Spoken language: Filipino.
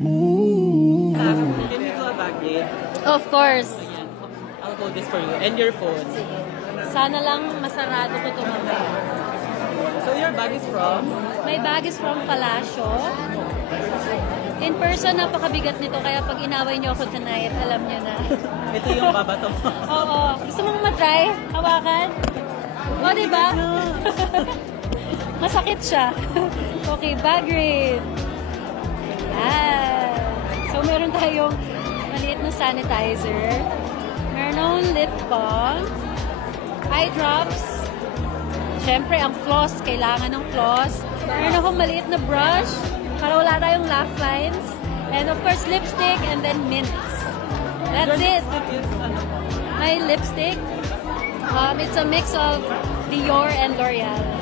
Can we do a bag raid? Of course. Ayan. I'll hold this for you. And your phone. Sana lang masarado ko ito mamaya. So your bag is from? My bag is from Palacio. In person, napakabigat nito. Kaya pag inaway niyo ako tonight, alam niyo na. Ito yung babato mo. Oo. Gusto mong matry? Hawakan? O, diba? Masakit siya. Okay, bag raid. Ayan. So, meron tayong maliit na sanitizer. Meron akong lip balm. Eye drops. Siyempre, ang floss. Kailangan ng floss. Meron akong maliit na brush para wala tayong laugh lines. And of course, lipstick and then mints. That's it. My lipstick, it's a mix of Dior and L'Oreal.